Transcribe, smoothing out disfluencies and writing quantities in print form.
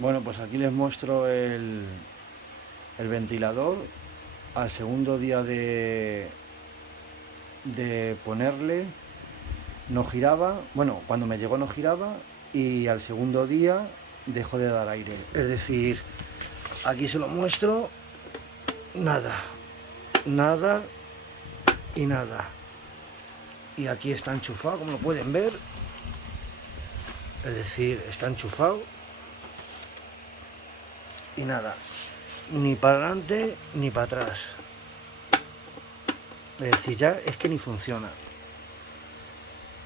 Bueno, pues aquí les muestro el ventilador al segundo día de ponerle. No giraba, bueno, cuando me llegó no giraba y al segundo día dejó de dar aire. Es decir, aquí se lo muestro, nada, nada y nada. Y aquí está enchufado, como lo pueden ver. Es decir, está enchufado y nada, ni para adelante ni para atrás. Es decir, ya es que ni funciona.